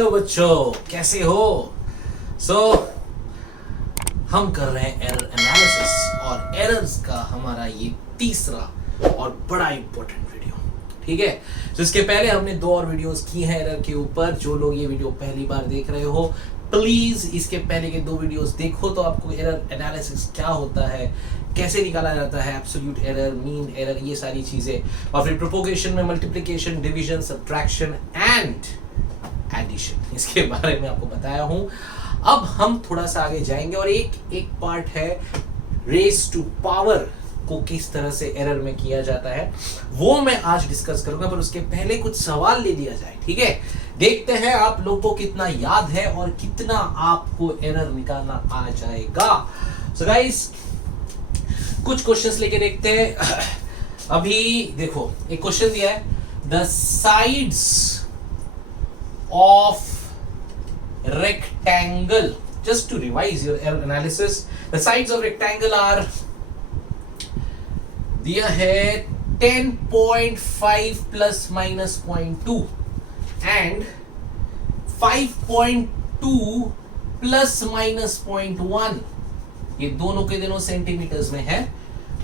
Hello बच्चों, कैसे हो? हम कर रहे हैं एरर एनालिसिस और एरर्स का हमारा ये तीसरा और बड़ा इंपॉर्टेंट वीडियो, ठीक है। इसके पहले हमने 2 और वीडियोस की हैं एरर के ऊपर। जो लोग ये वीडियो पहली बार देख रहे हो, प्लीज इसके पहले के 2 वीडियोस देखो, तो आपको एरर एनालिसिस क्या होता है, कैसे निकाला जाता है, एब्सोल्यूट एरर, मीन एरर, ये सारी चीजें, और फिर प्रोपोगेशन में multiplication, division, subtraction and addition, इसके बारे में आपको बताया हूं। अब हम थोड़ा सा आगे जाएंगे और एक पार्ट है रेस टू पावर को किस तरह से एरर में किया जाता है, वो मैं आज डिस्कस करूंगा। पर उसके पहले कुछ सवाल ले लिया जाए, ठीक है। देखते हैं आप लोगों को कितना याद है और कितना आपको एरर निकालना आ जाएगा। सो गाइस, कुछ क्वेश्चंस लेके देखते हैं। अभी देखो, एक क्वेश्चन दिया है, the sides of rectangle, just to revise your error analysis, the sides of rectangle are दिया है 10.5 plus minus 0.2 and 5.2 plus minus 0.1, ये दोनों के दोनों सेंटीमीटर्स में है।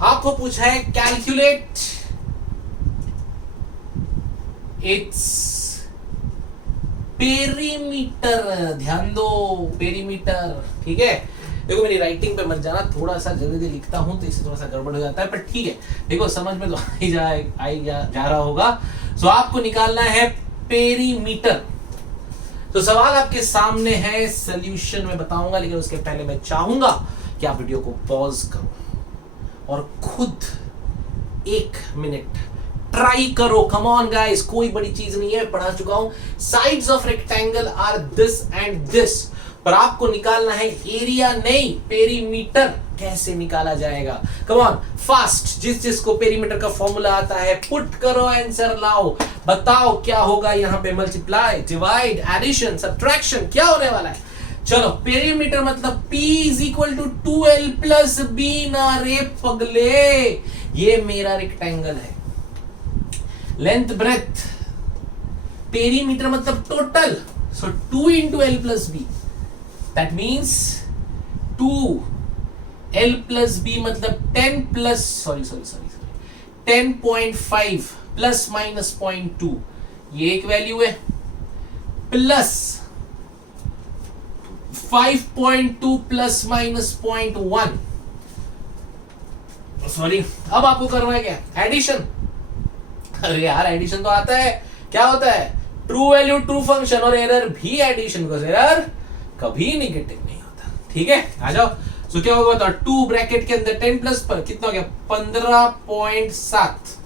आपको पूछा है कैलकुलेट इट्स पेरीमीटर। ध्यान दो, पेरीमीटर, ठीक है। देखो, मेरी राइटिंग पे मत जाना, थोड़ा सा जल्दी लिखता हूं तो इससे थोड़ा सा गड़बड़ हो जाता है, पर ठीक है। देखो, समझ में तो जा रहा होगा। सो आपको निकालना है पेरीमीटर। तो सवाल आपके सामने है, सॉल्यूशन में बताऊंगा, लेकिन उसके पहले मैं चाहूंगा कि आप वीडियो को पॉज करो और खुद 1 मिनट ट्राई करो। कम ऑन गाइस, कोई बड़ी चीज नहीं है, पढ़ा चुका हूं। Sides of rectangle are this and this, पर आपको निकालना है एरिया, नहीं पेरीमीटर। कैसे निकाला जाएगा? कम ऑन फास्ट, जिसको पेरीमीटर का फॉर्मूला आता है पुट करो, आंसर लाओ, बताओ क्या होगा यहाँ पे। मल्टीप्लाई, डिवाइड, एडिशन, सब्ट्रैक्शन, क्या होने वाला है? चलो, पेरीमीटर मतलब P is equal to 2L plus B ना रे पगले, ये मेरा रेक्टेंगल है। लेंथ, ब्रेथ, पेरीमीटर मतलब total, so 2 into L plus B, that means 2L plus B मतलब 10 plus 10.5 प्लस माइनस 0.2, ये एक वैल्यू है, प्लस 5.2 प्लस माइनस 0.1। सॉरी, अब आपको करना है क्या? एडिशन। अरे यार, एडिशन तो आता है, क्या होता है? ट्रू वैल्यू ट्रू फंक्शन, और एरर भी एडिशन, बिकॉज़ एरर कभी नेगेटिव नहीं होता, ठीक है। आ जाओ। सो क्या होगा बता, 2 ब्रैकेट के अंदर 10 प्लस पर कितना हो गया? 15.7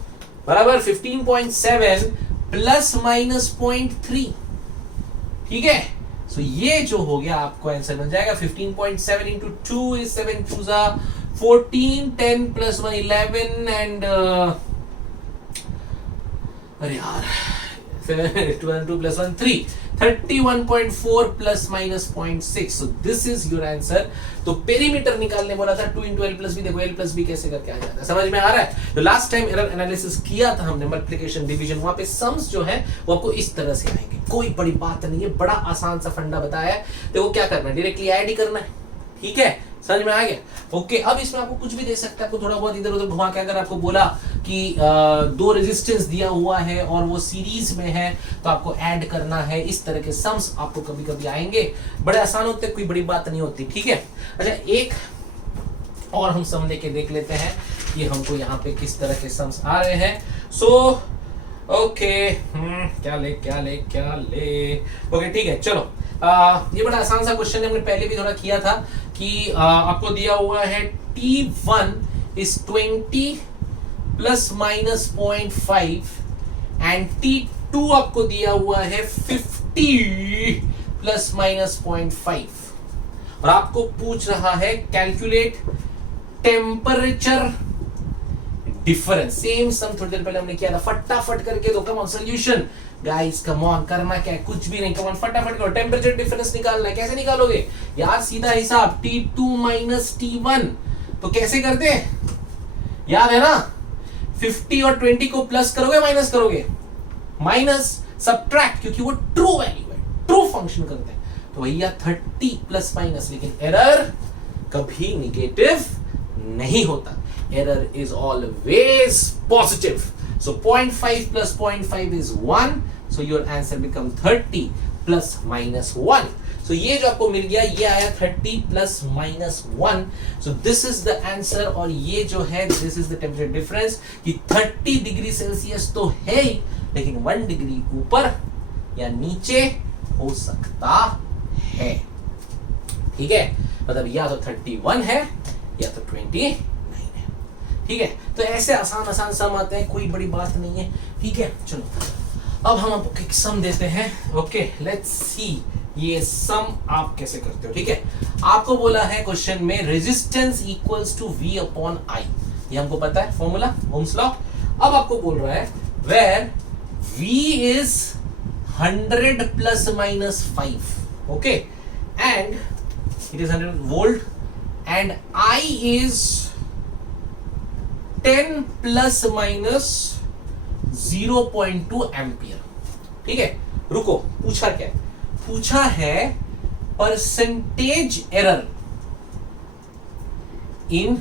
बराबर 15.7 प्लस माइनस 0.3, ठीक है। सो ये जो हो गया आपको आंसर मिल जाएगा। 15.7 इंटू 2 इज 7 2 14, 10 प्लस 1 11 एंड अरे यार 2 plus 1 3, 31.4 plus minus 0.6, so this is your answer. तो पेरीमीटर निकालने बोला था 2 into L plus B। देखो, L plus B कैसे करके आ जाता है, समझ में आ रहा है? तो लास्ट टाइम एरर एनालिसिस किया था हमने, मल्टीप्लिकेशन, डिवीजन, वहां पे सम्स जो है वो आपको इस तरह से आएंगे। कोई बड़ी बात नहीं है, बड़ा आसान सा फंडा बताया है। देखो क्या करना है, डायरेक्टली ऐड ही करना है, ठीक है। समझ में आ गया? ओके। अब इसमें आपको कुछ भी दे सकता है, आपको थोड़ा बहुत इधर उधर घुमा के, अगर आपको बोला कि 2 रेजिस्टेंस दिया हुआ है और वो सीरीज में है, तो आपको ऐड करना है। इस तरह के सम्स आपको कभी कभी आएंगे, बड़े आसान होते, कोई बड़ी बात नहीं होती, ठीक है। अच्छा, एक और हम सम लेके देख लेते हैं कि हमको यहाँ पे किस तरह के सम्स आ रहे हैं। सो ओके, क्या ले ओके, ठीक है। चलो, ये बड़ा आसान सा क्वेश्चन है, हमने पहले भी थोड़ा किया था कि आपको दिया हुआ है T1 is 20 plus minus 0.5 and T2 आपको दिया हुआ है 50 प्लस माइनस 0.5, और आपको पूछ रहा है कैलकुलेट टेम्परेचर डिफरेंस। सेम सम थोड़ी देर पहले हमने किया था, फटाफट करके दो। Come on solution guys, come on, करना क्या है? कुछ भी नहीं, कम ऑन फटाफट करो। टेम्परेचर डिफरेंस निकालना है, कैसे निकालोगे यार? सीधा हिसाब, T2 माइनस T1, तो कैसे करते हैं? याद है ना? 50 और 20 को प्लस करोगे माइनस करोगे? माइनस, सब्ट्रैक्ट, क्योंकि वो ट्रू वैल्यू है, ट्रू फंक्शन करते हैं तो भैया 30 प्लस माइनस, लेकिन एरर कभी निगेटिव नहीं होता, error is always positive. So 0.5 plus 0.5 is 1. So your answer become 30 plus minus 1. So ये जो आपको मिल गया ये आया 30 plus minus 1. So this is the answer. और ये जो है this is the temperature difference कि 30 डिग्री सेल्सियस तो है ही, लेकिन 1 डिग्री ऊपर या नीचे हो सकता है. ठीक है, मतलब या तो 31 है या तो 29. ठीक है, तो ऐसे आसान आसान सम आते हैं, कोई बड़ी बात नहीं है. ठीक है, चलो अब हम आपको एक सम देते हैं. ओके, लेट्स सी ये सम आप कैसे करते हो. ठीक है, आपको बोला है क्वेश्चन में resistance equals to V upon I. ये हमको पता है फॉर्मूला, ओम्स लॉ. अब आपको बोल रहा है where V is 100 plus minus 5. Okay, and it is 100 volt and I is 10 plus minus 0.2 ampere. ठीक है, रुको, पूछा क्या है? पूछा है percentage error in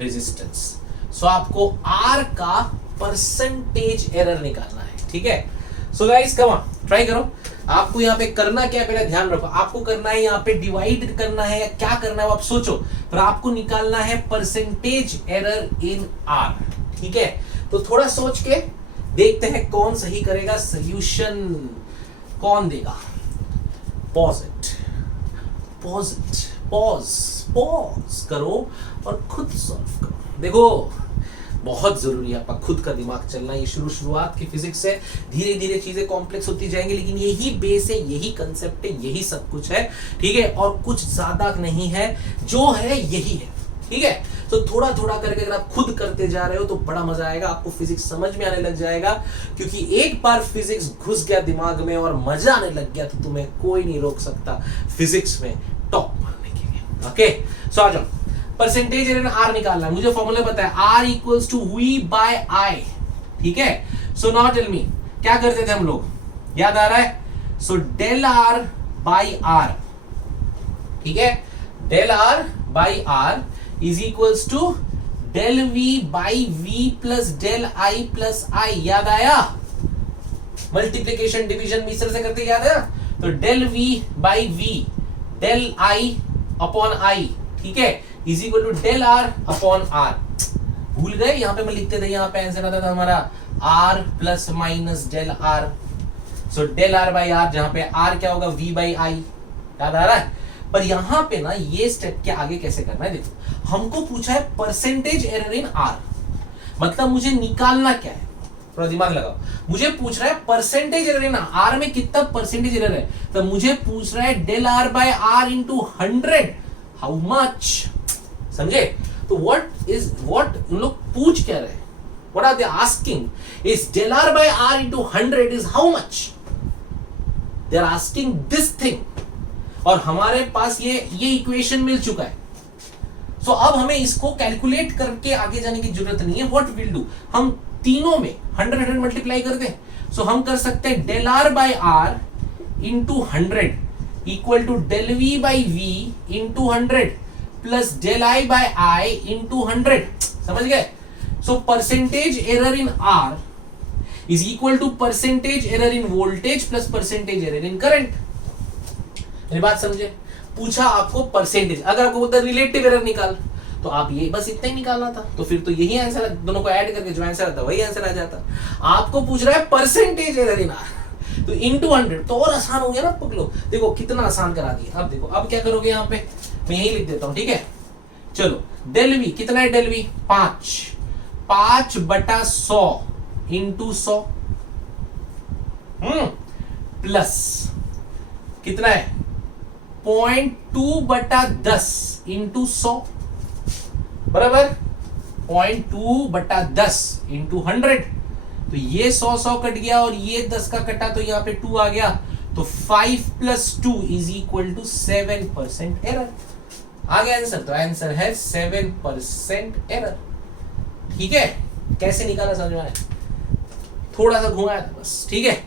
resistance. So आपको R का परसेंटेज एरर निकालना है. ठीक है, so guys come on, try करो. आपको यहाँ पे करना क्या है, पहले ध्यान रखो. आपको करना है यहाँ पे डिवाइड करना है या क्या करना है वो आप सोचो, पर आपको निकालना है परसेंटेज एरर इन R. ठीक है, तो थोड़ा सोच के देखते हैं कौन सही करेगा. सॉल्यूशन कौन देगा? पॉज इट, पॉज करो और खुद सॉल्व करो. देखो बहुत जरूरी है आपका खुद का दिमाग चलना. ये शुरुआत की फिजिक्स है, धीरे धीरे चीजें कॉम्प्लेक्स होती जाएंगी, लेकिन यही बेस है, यही कंसेप्ट है, यही सब कुछ है. ठीक है, और कुछ ज्यादा नहीं है, जो है यही है. ठीक है, तो थोड़ा थोड़ा करके अगर आप खुद करते जा रहे हो तो बड़ा मजा आएगा, आपको फिजिक्स समझ में आने लग जाएगा. क्योंकि एक बार फिजिक्स घुस गया दिमाग में और मजा आने लग गया तो तुम्हें कोई नहीं रोक सकता फिजिक्स में टॉप मारने के लिए. ओके, सो आ जाओ. परसेंटेज एरर R निकालना है, मुझे फॉर्मूला पता है, R equals to V by I. ठीक है, सो नाउ टेल मी क्या करते थे हम लोग, याद आ रहा है? So del R by R. ठीक है, del R by R is equals to del V by V plus del I plus I. याद आया? मल्टीप्लीकेशन डिवीजन मिश्र से करते, याद है? तो del V by V del I upon I. ठीक है, is equal to del R upon R. भूल गए, यहां पे मैं लिखते थे, यहां पे आंसर आता था हमारा R plus minus del R. So del R by R, जहां पे R क्या होगा? V by I. याद आ रहा है? पर यहां पे ना ये स्टेप के आगे कैसे करना है, देखो हमको पूछा है परसेंटेज एरर इन R, मतलब मुझे निकालना क्या है, थोड़ा दिमाग लगाओ. मुझे पूछ रहा है परसेंटेज एरर इन R में कितना परसेंटेज एरर है, तो मुझे पूछ रहा है del R by R into 100 how much. समझे? तो what लोग पूछ क्या रहे, what are they asking is del R by R into 100 is how much. they are asking this thing. और हमारे पास ये इक्वेशन मिल चुका है. सो अब हमें इसको कैलकुलेट करके आगे जाने की जरूरत नहीं है. व्हाट विल डू, हम तीनों में 100 मल्टीप्लाई कर दें. सो हम कर सकते हैं del R by R into 100 equal to del V by V into 100 plus del I by I into 100. समझ गए? So percentage error in R is equal to percentage error in voltage plus percentage error in current. मेरी बात समझे? पूछा आपको percentage, अगर आपको बोलता रिलेटिव एरर निकाल तो आप ये बस इतना ही निकालना था, तो फिर तो यही आंसर, दोनों को ऐड करके जो आंसर आता वही आंसर आ जाता. आपको पूछ रहा है परसेंटेज एरर इन R तो इनटू 100, तो और आसान हो गया ना पकड़ो. देखो कितना आसान करा दिया. अब देखो अब क्या करोगे, यहाँ पे मैं यही लिख देता हूं. ठीक है, चलो डेल V कितना है, डेल V 5 बटा 100 इंटू 100 प्लस कितना है 0.2 बटा 10 इंटू 100 बराबर 0.2 बटा 10 इंटू 100. तो ये 100 कट गया और ये 10 का कटा तो यहाँ पे 2 आ गया. तो 5 plus 2 is equal to 7% error. आ गया आंसर. तो आंसर है 7% एरर. ठीक है, कैसे निकाला समझ में आया? थोड़ा सा घुमाया था बस. ठीक है,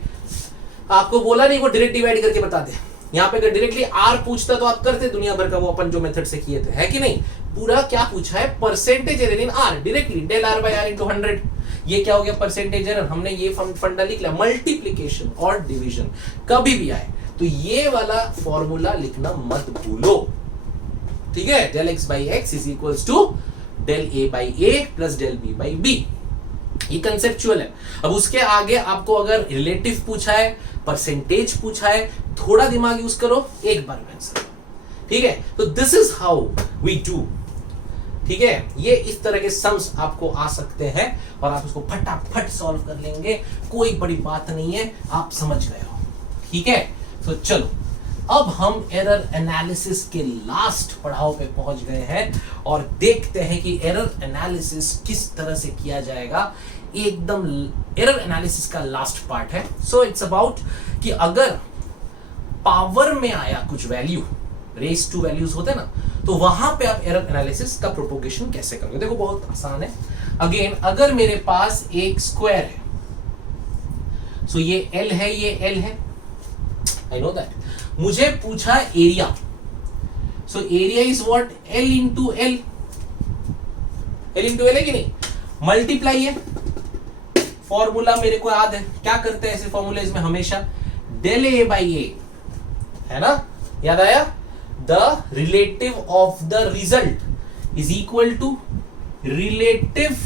आपको बोला नहीं वो डायरेक्ट डिवाइड करके बता दे। यहाँ पे अगर डायरेक्टली आर पूछता तो आप करते दुनिया भर का वो अपन जो मेथड से किए थे, है कि नहीं। पूरा क्या पूछा है, percentage error in R, directly del are by R into 100। ये क्या हो गया, परसेंटेज एरर। हमने ये फंडा लिख लिया, मल्टीप्लीकेशन और डिवीजन कभी भी आए तो ये वाला फॉर्मूला लिखना मत भूलो, ठीक है। Del x by x is equals to del A by a plus del B by b, ये कंसेप्चुअल है। अब उसके आगे आपको अगर रिलेटिव पूछा है, परसेंटेज पूछा है, थोड़ा दिमाग यूज करो, एक बार में आंसर, ठीक है। तो this is how we do, ठीक है। ये इस तरह के सम्स आपको आ सकते हैं और आप उसको फटाफट सॉल्व कर लेंगे, कोई बड़ी बात नहीं है, आप समझ गए हो, ठीक है। तो चलो अब हम एरर एनालिसिस के लास्ट पड़ाव पे पहुंच गए हैं और देखते हैं कि एरर एनालिसिस किस तरह से किया जाएगा। एकदम एरर एनालिसिस का लास्ट पार्ट है। सो इट्स अबाउट कि अगर पावर में आया कुछ वैल्यू, रेस टू वैल्यूज होते ना, तो वहां पे आप एरर एनालिसिस का प्रोपोगेशन कैसे करोगे। देखो बहुत आसान है। अगेन अगर मेरे पास एक स्क्वायर है, सो ये L है, ये L है, आई नो दैट। मुझे पूछा area, so area is what, L into L, L into L है कि नहीं, मल्टीप्लाई है। फॉर्मूला मेरे को याद है, क्या करते हैं ऐसे फॉर्मूले में हमेशा, डेल ए बाई ए, है ना, याद आया। The relative of the result is equal to relative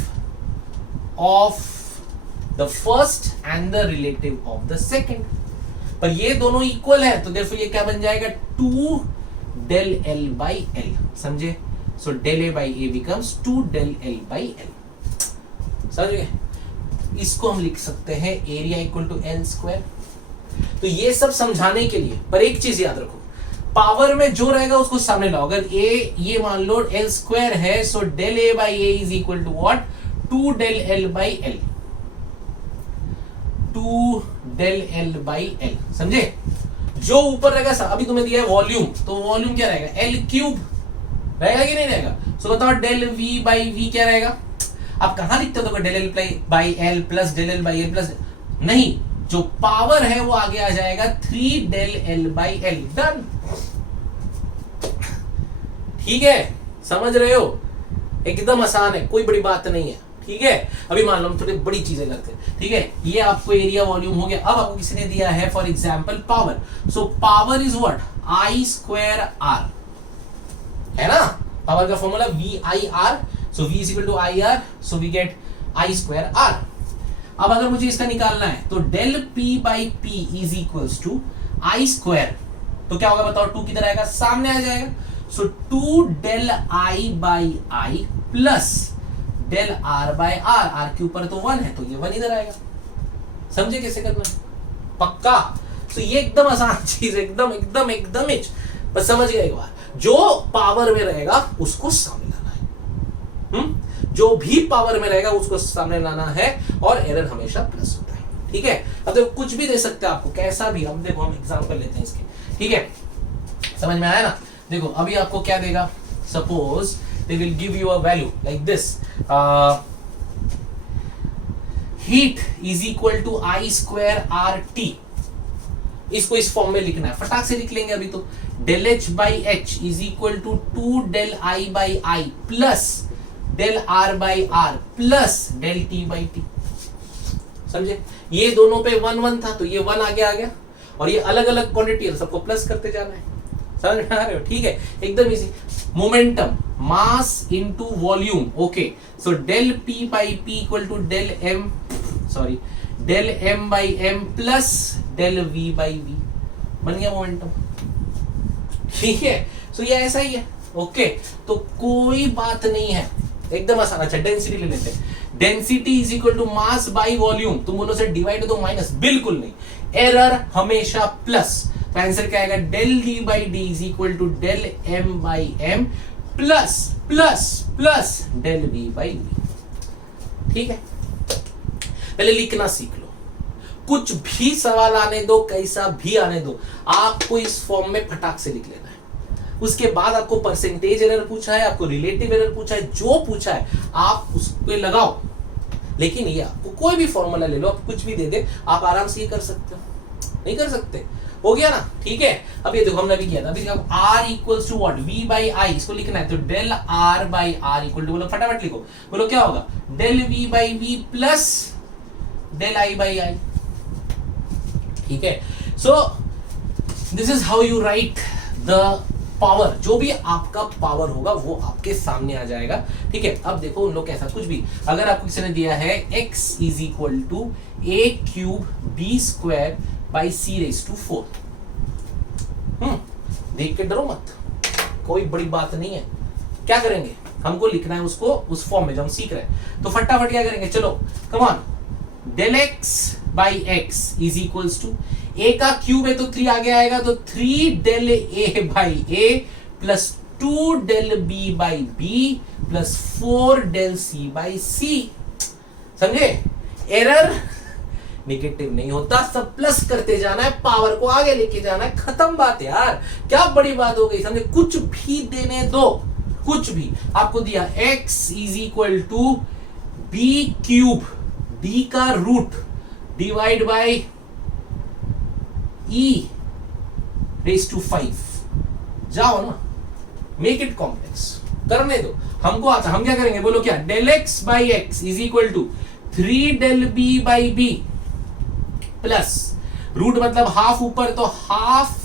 of the first and the relative of the second. पर ये दोनों इक्वल है तो देयरफॉर ये क्या बन जाएगा, 2 डेल एल बाई एल, समझे। So del A by a becomes 2 del l by l, समझ गए। इसको हम लिख सकते हैं area equal to l square. तो ये सब समझाने के लिए, पर एक चीज याद रखो, पावर में जो रहेगा उसको सामने लाओ। अगर ए ये मान लो एल स्क्वायर है, so del A by a is equal to what, 2 del l by l, 2 del l by l, समझे। जो ऊपर रहेगा, अभी तुम्हें दिया है वॉल्यूम, तो वॉल्यूम क्या रहेगा, एल क्यूब रहेगा कि नहीं रहेगा। सो बताओ डेल वी बाई वी क्या रहेगा। आप कहां लिखते हो तो del l by l plus del l by l plus, नहीं, जो पावर है वो आगे आ जाएगा 3 del l by l, done, ठीक है। समझ रहे हो, एकदम आसान है, कोई बड़ी बात नहीं है, ठीक है। अभी मान लो हम थोड़ी बड़ी चीजें करते हैं, ठीक है। ये आपको एरिया वॉल्यूम हो गया। अब आपको किसी ने दिया है for example power, so power is what, i square r, है ना। पावर का formula v i r, so v is equal to i r, so we get i square r. अब अगर मुझे इसका निकालना है तो del p by p is equals to i square, तो क्या होगा बताओ, 2 किधर आएगा, सामने आ जाएगा। So 2 del i by i plus del are by r, r के ऊपर तो 1 है तो ये 1 इधर आएगा, समझे कैसे करना है, पक्का। तो ये एकदम आसान चीज, एकदम एकदम एकदम ही, बस समझ गए एक बार। जो पावर में रहेगा उसको सामने लाना है, जो भी पावर में रहेगा उसको सामने लाना है, और एरर हमेशा प्लस होता है, ठीक है। अब देखो कुछ भी दे सकते हैं आपको, कैसा भी। हम देखो हम एग्जांपल लेते हैं इसके, ठीक है, समझ में आया ना। देखो अभी आपको क्या देगा, suppose they will give you a value like this, heat is equal to I square RT। इसको इस फॉर्म में लिखना है, फटाक से लिख लेंगे अभी तो। Del h by h is equal to 2 del i by i plus del r by r plus del t by t, समझे। ये दोनों पे 1 1 था तो ये 1 आगे आ गया, और ये अलग अलग क्वांटिटी है, सबको प्लस करते जाना है, समझ में आ रहे हो, ठीक है, एकदम easy. Momentum, mass into volume, okay. So del p by p equal to del m, sorry del m by m plus del v by v, बन गया मोमेंटम, ठीक है। सो ये ऐसा ही है, ओके। तो कोई बात नहीं है, एकदम आसान। अच्छा डेंसिटी ले लेते हैं, density is equal to mass by volume. तुम बोलो से डिवाइड दो माइनस, बिल्कुल नहीं, एरर हमेशा प्लस। तो आंसर क्या आएगा, del d by d is equal to del m by m plus plus plus del v by v, ठीक है। पहले लिखना सीख लो, कुछ भी सवाल आने दो, कैसा भी आने दो, आपको इस फॉर्म में फटाक से लिख लेना है। उसके बाद आपको परसेंटेज एरर पूछा है, आपको रिलेटिव एरर पूछा है, जो पूछा है आप उस पे लगाओ। लेकिन ये आपको कोई भी फॉर्मूला ले लो, आप कुछ भी दे दे, आप आराम से ये कर सकते हो, नहीं कर सकते, हो गया ना, ठीक है। अब ये देखो हमने भी किया था, अभी देखो r equals to what, v by i, इसको लिखना है तो del r by r equal to, बोलो फटाफट लिखो, बोलो क्या होगा, del v by v plus del i by i, ठीक है। So this is how you write the power, जो भी आपका पावर होगा वो आपके सामने आ जाएगा, ठीक है। अब देखो उन लोग कैसा कुछ भी, अगर आपको किसी ने दिया है x is equal to a cube b square by c raise to 4, देख के डरो मत, कोई बड़ी बात नहीं है। क्या करेंगे, हमको लिखना है उसको उस फॉर्म में जो हम सीख रहे हैं, तो फटाफट क्या करेंगे, चलो come on, del x by x is equals to, a का क्यूब है तो 3 आगे आएगा, तो 3 del a by a plus 2 del b by b plus 4 del c by c, समझे। एरर नेगेटिव नहीं होता, सब प्लस करते जाना है, पावर को आगे लेके जाना है, खत्म बात यार, क्या बड़ी बात हो गई, समझे। कुछ भी देने दो, कुछ भी आपको दिया x is equal to b cube, d का root divide by e raise to 5, जाओ ना, मेक इट कॉम्प्लेक्स, करने दो, हमको आता, हम क्या करेंगे बोलो, क्या, del x by x is equal to 3 del b by b plus root मतलब हाफ ऊपर तो half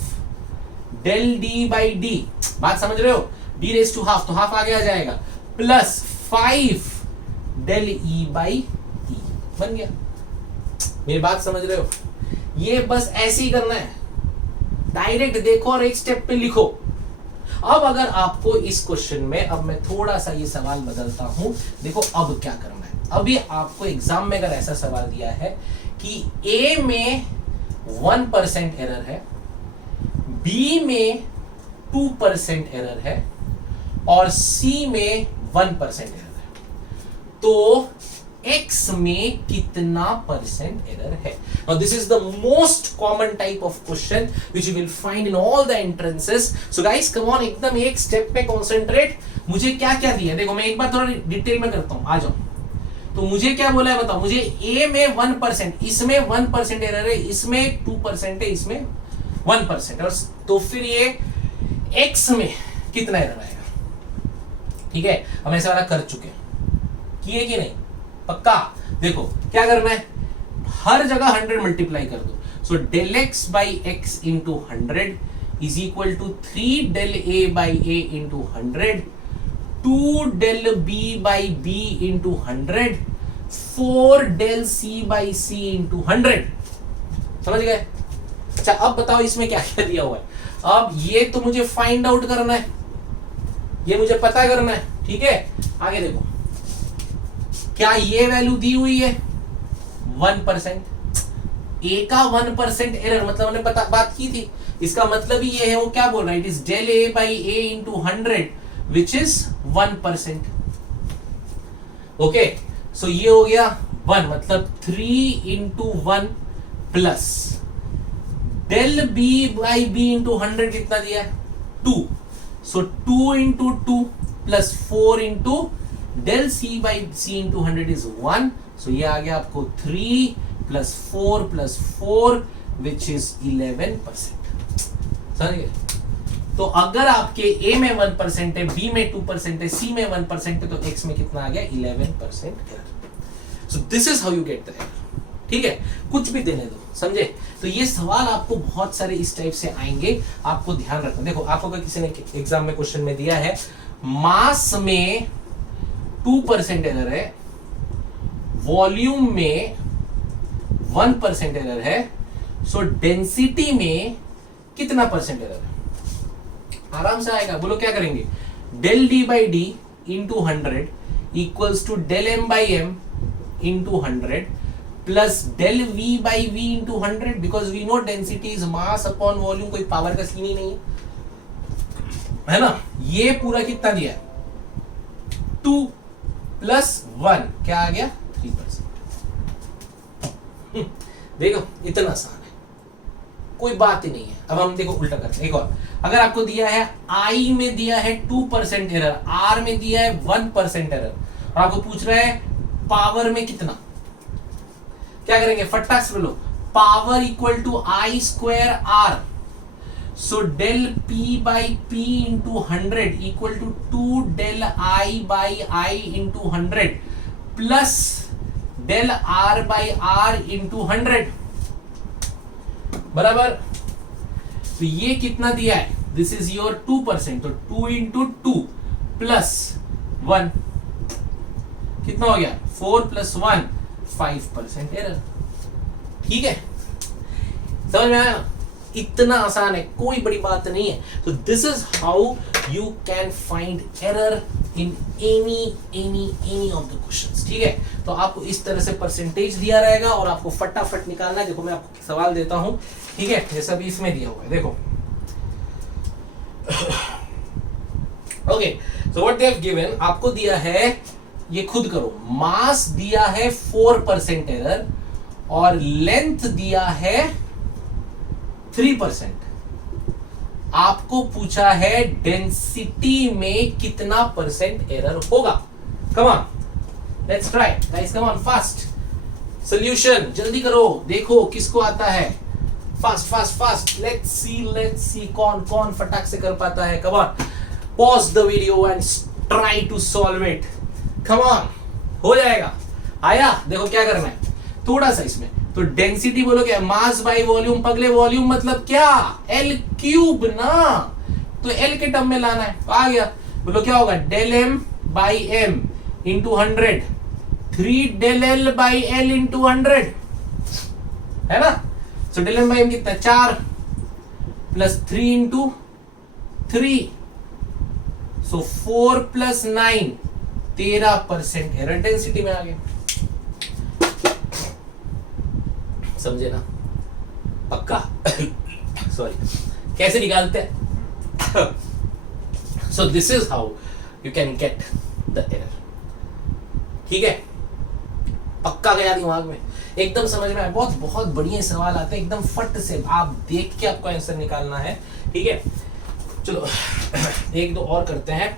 del d by d, बात समझ रहे हो, d रेज टू हाफ तो हाफ आगे आ जाएगा, plus 5 del e by e, बन गया। मेरी बात समझ रहे हो, ये बस ऐसे ही करना है, डायरेक्ट देखो और एक स्टेप पे लिखो। अब अगर आपको इस क्वेश्चन में, अब मैं थोड़ा सा ये सवाल बदलता हूं, देखो अब क्या करना है। अभी आपको एग्जाम में अगर ऐसा सवाल दिया है कि A में 1% एरर है, B में 2% एरर है और C में 1% एरर है, तो X में कितना परसेंट एरर है। Now this is the most common type of question which you will find in all the entrances. So guys come on, एकदम एक स्टेप पे concentrate। मुझे क्या क्या दिया, देखो मैं एक बार थोड़ा डिटेल में करता हूं, आ जाओ। तो मुझे क्या बोला है बताओ, मुझे A में 1%, इसमें 1% एरर है, इसमें 2% है, इसमें 1% और तो फिर ये X में कितना एरर आएगा, ठीक है। हम ऐसा वाला कर चुके हैं, किए कि नहीं, पक्का। देखो क्या करना है, हर जगह 100 मल्टीप्लाई कर दो, so del x by x into 100 is equal to 3 del A by A into 100, 2 del B by B into 100, 4 del C by C into 100, समझ गए। अच्छा अब बताओ इसमें क्या क्या दिया हुआ है, अब ये तो मुझे फाइंड आउट करना है, ये मुझे पता करना है, ठीक है। आगे देखो क्या ये वैल्यू दी हुई है 1%, ए का 1% एरर मतलब हमने बात की थी, इसका मतलब ही ये है, वो क्या बोल रहा है, it is del A by A into 100 which is 1%, okay. So ये हो गया 1 मतलब 3 into 1 plus del B by B into 100 कितना दिया है 2, so 2 into 2 plus 4 into del C by C into 100 is 1, so ये आ गया आपको 3 प्लस 4 प्लस 4 विच इज 11%, समझ गए। तो अगर आपके A में 1% है, B में 2% है, C में 1% है, तो X में कितना आ गया 11% error. So this is how you get the error, ठीक है। कुछ भी देने दो, समझे। तो ये सवाल आपको बहुत सारे इस टाइप से आएंगे, आपको ध्यान रखना। देखो आपको अगर किसी ने एग्जाम में क्वेश्चन में दिया है मास में 2% एरर है, वॉल्यूम में 1% एरर है, सो डेंसिटी में कितना परसेंट एरर है, आराम से आएगा। बोलो क्या करेंगे, del d by d into 100 equals to del m by m into 100 plus del v by v into 100, because we know density is mass upon volume, कोई पावर का सीन ही नहीं है ना। ये पूरा कितना दिया 2 प्लस 1 क्या आ गया 3%। देखो इतना आसान है, कोई बात ही नहीं है। अब हम देखो उल्टा करते हैं, एक और। अगर आपको दिया है I में दिया है 2% एरर, R में दिया है 1% एरर, और आपको पूछ रहा है पावर में कितना, क्या करेंगे, फटाक से बोलो power equal to i square r. So del P by P into 100 equal to 2 del I by I into 100 plus del R by R into 100 बराबर. तो ये कितना दिया है? This is your 2%. तो 2 into 2 plus 1 कितना हो गया? 4 plus 1 5% एरर. ठीक है, समझ में आया? इतना आसान है, कोई बड़ी बात नहीं है. तो this is how you can find error in any of the questions. ठीक है, तो आपको इस तरह से परसेंटेज दिया रहेगा और आपको फटाफट निकालना है. देखो मैं आपको सवाल देता हूं, ठीक है, जैसा भी इसमें दिया हुआ है. देखो okay, so what they have given, आपको दिया है, ये खुद करो. मास दिया है 4% एरर और लेंथ दिया है 3%. आपको पूछा है डेंसिटी में कितना परसेंट एरर होगा. Come on, let's try guys, come on fast. Solution जल्दी करो, देखो किसको आता है. Fast fast fast, let's see कौन कौन फटाक से कर पाता है. Come on, pause the video and try to solve it. Come on, हो जाएगा. आया, देखो क्या करना है, थोड़ा सा इसमें. तो डेंसिटी बोलो क्या? Mass by volume. पगले वॉल्यूम मतलब क्या? एल क्यूब ना, तो एल के टर्म में लाना है. तो आ गया, बोलो क्या होगा? Del m by m into 100, 3 del l by l into 100 है ना. So del m by m कितना? 4 plus 3 into 3, so 4 plus 9 13% error density में आ गया. समझे ना? पक्का? सॉरी, कैसे निकालते हैं? सो this is how you can get the error. ठीक है, पक्का गया दिमाग में, एकदम समझ में आया. बहुत बहुत बढ़िया सवाल आते हैं, एकदम फट से आप देख के आपको आंसर निकालना है. ठीक है, चलो एक दो और करते हैं.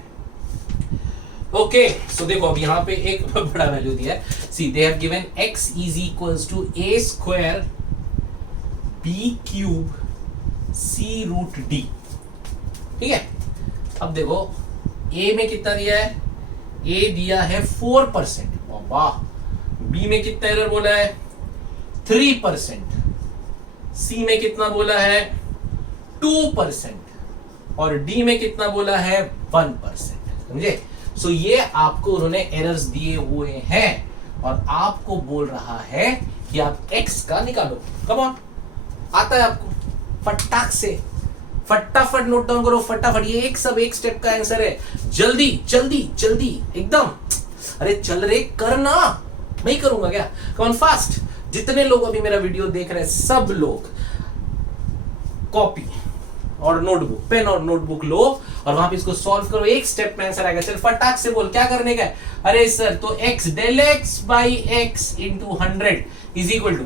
ओके, सो देखो अब यहाँ पे एक बड़ा वैल्यू दिया है. See they have given x is equals to a square b cube c root d. ठीक है, अब देखो a में कितना दिया है? a दिया है 4%. वाह. b में कितना एरर बोला है? 3%. c में कितना बोला है? 2%. और d में कितना बोला है? 1%. समझे? सो ये आपको उन्होंने एरर्स दिए हुए हैं और आपको बोल रहा है कि आप x का निकालो. कम ऑन, आता है आपको, फटाक से फटाफट नोट डाउन करो, फटाफट. ये एक सब एक स्टेप का आंसर है. जल्दी जल्दी जल्दी एकदम. अरे चल रे, करना. मैं ही करूंगा क्या? कम ऑन फास्ट. जितने लोग अभी मेरा वीडियो देख रहे हैं, सब लोग कॉपी और नोटबुक, पेन और नोटबुक लो और वहां पे इसको सॉल्व करो. एक स्टेप में आंसर आएगा. चल फटाक से बोल, क्या करने का है? अरे सर, तो x del x by x into 100 is equal to,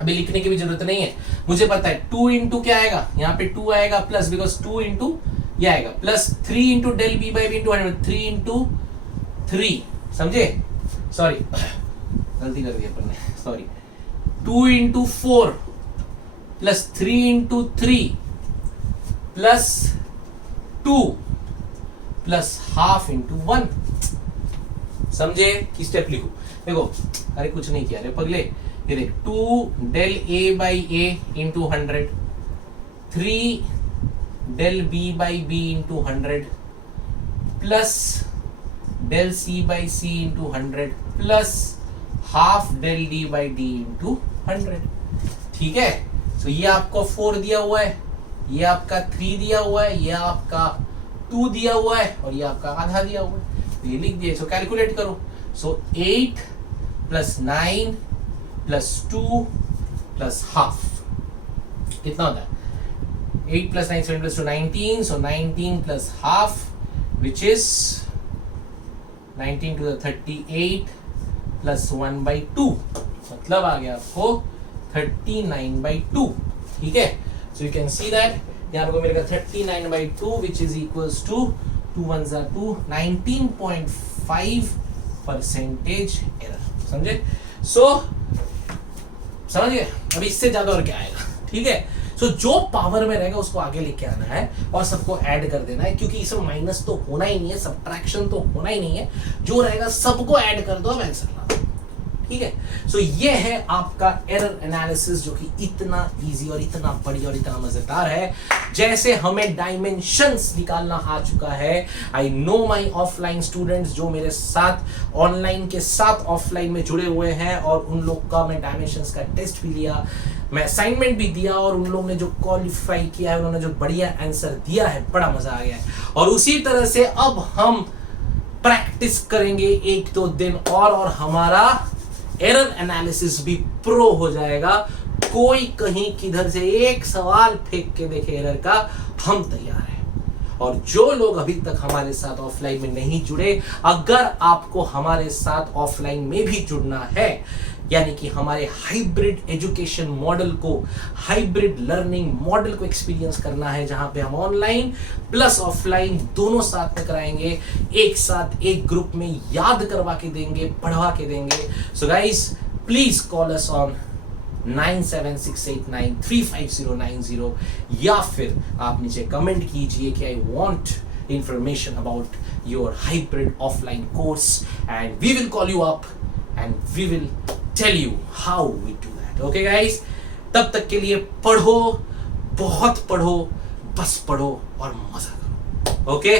अभी लिखने की भी जरूरत नहीं है, मुझे पता है. 2 इंटू क्या आएगा? यहाँ पे 2 आएगा प्लस, बिकॉज 2 इंटू ये आएगा plus 3 into del B by B into 100, 3 into 3. समझे? सॉरी, गलती कर दी अपन ने, sorry. 2 into 4 plus 3 into 3 plus 2 plus half into 1. समझे? कि स्टेप लिखो. देखो, अरे कुछ नहीं किया रे पगले. ये देख, 2 del a by a into 100, 3 del b by b into 100 plus del c by c into 100 plus half del d by d into 100. ठीक है, तो ये आपको 4 दिया हुआ है, ये आपका 3 दिया हुआ है, ये आपका 2 दिया हुआ है और ये आपका आधा दिया हुआ है. तो ये लिख दिया. सो कैलकुलेट करो. सो 8 प्लस 9 प्लस 2 प्लस हाफ कितना होता है? 8 plus 9 7 plus 2 19. So 19 plus half which is 19 to the 38 plus 1 by 2, मतलब आ गया आपको 39 by 2. ठीक है, so you can see that यहाँ पे मिलेगा 39 by 2 which is equals to 2 ones are 2, 19.5% error. समझे? So समझ गए? अभी इससे ज्यादा और क्या आएगा, ठीक है? सो जो पावर में रहेगा उसको आगे लेके आना है और सबको ऐड कर देना है, क्योंकि इसमें माइनस तो होना ही नहीं है, सबट्रैक्शन तो होना ही नहीं है, जो रहेगा सबको ऐड कर दो, अब आंसर ला दो, ठीक है? सो ये है आपका एरर एनालिसिस, जो कि इतना इजी और इतना बढ़िया और इतना मजेदार है। जैसे हमें डायमेंशंस निकालना आ चुका है, I know my offline students जो मेरे साथ ऑनलाइन के साथ ऑफलाइन में जुड़े हुए हैं, और उन लोग का मैं डायमेंशंस का टेस्ट भी लिया, मैं असाइनमेंट भी दिया, और उन लोगों ने जो क्वालिफाई किया है, उन्होंने जो बढ़िया आंसर दिया है, बड़ा मजा आ गया है। और उसी तरह से अब हम प्रैक्टिस करेंगे 1-2 दिन और हमारा एरर एनालिसिस भी प्रो हो जाएगा। कोई कहीं किधर से एक सवाल फेंक के देखे एरर का, हम तैयार हैं। और जो लोग अभी तक हमारे साथ ऑफलाइन में नहीं जुड़े, अगर आपको हमारे साथ ऑफलाइन में भी जुड़ना है, यानी कि हमारे हाइब्रिड एजुकेशन मॉडल को, हाइब्रिड लर्निंग मॉडल को एक्सपीरियंस करना है, जहां पे हम ऑनलाइन प्लस ऑफलाइन दोनों साथ में कराएंगे, एक साथ एक ग्रुप में याद करवा के देंगे, पढ़वा के देंगे। So guys please call us on 9768935090, या फिर आप नीचे कमेंट कीजिए कि I want information about your hybrid offline course, and we will call you up and we will tell you how we do that. Okay guys, तब तक के लिए पढ़ो, बहुत पढ़ो, बस पढ़ो और मजा करो। Okay?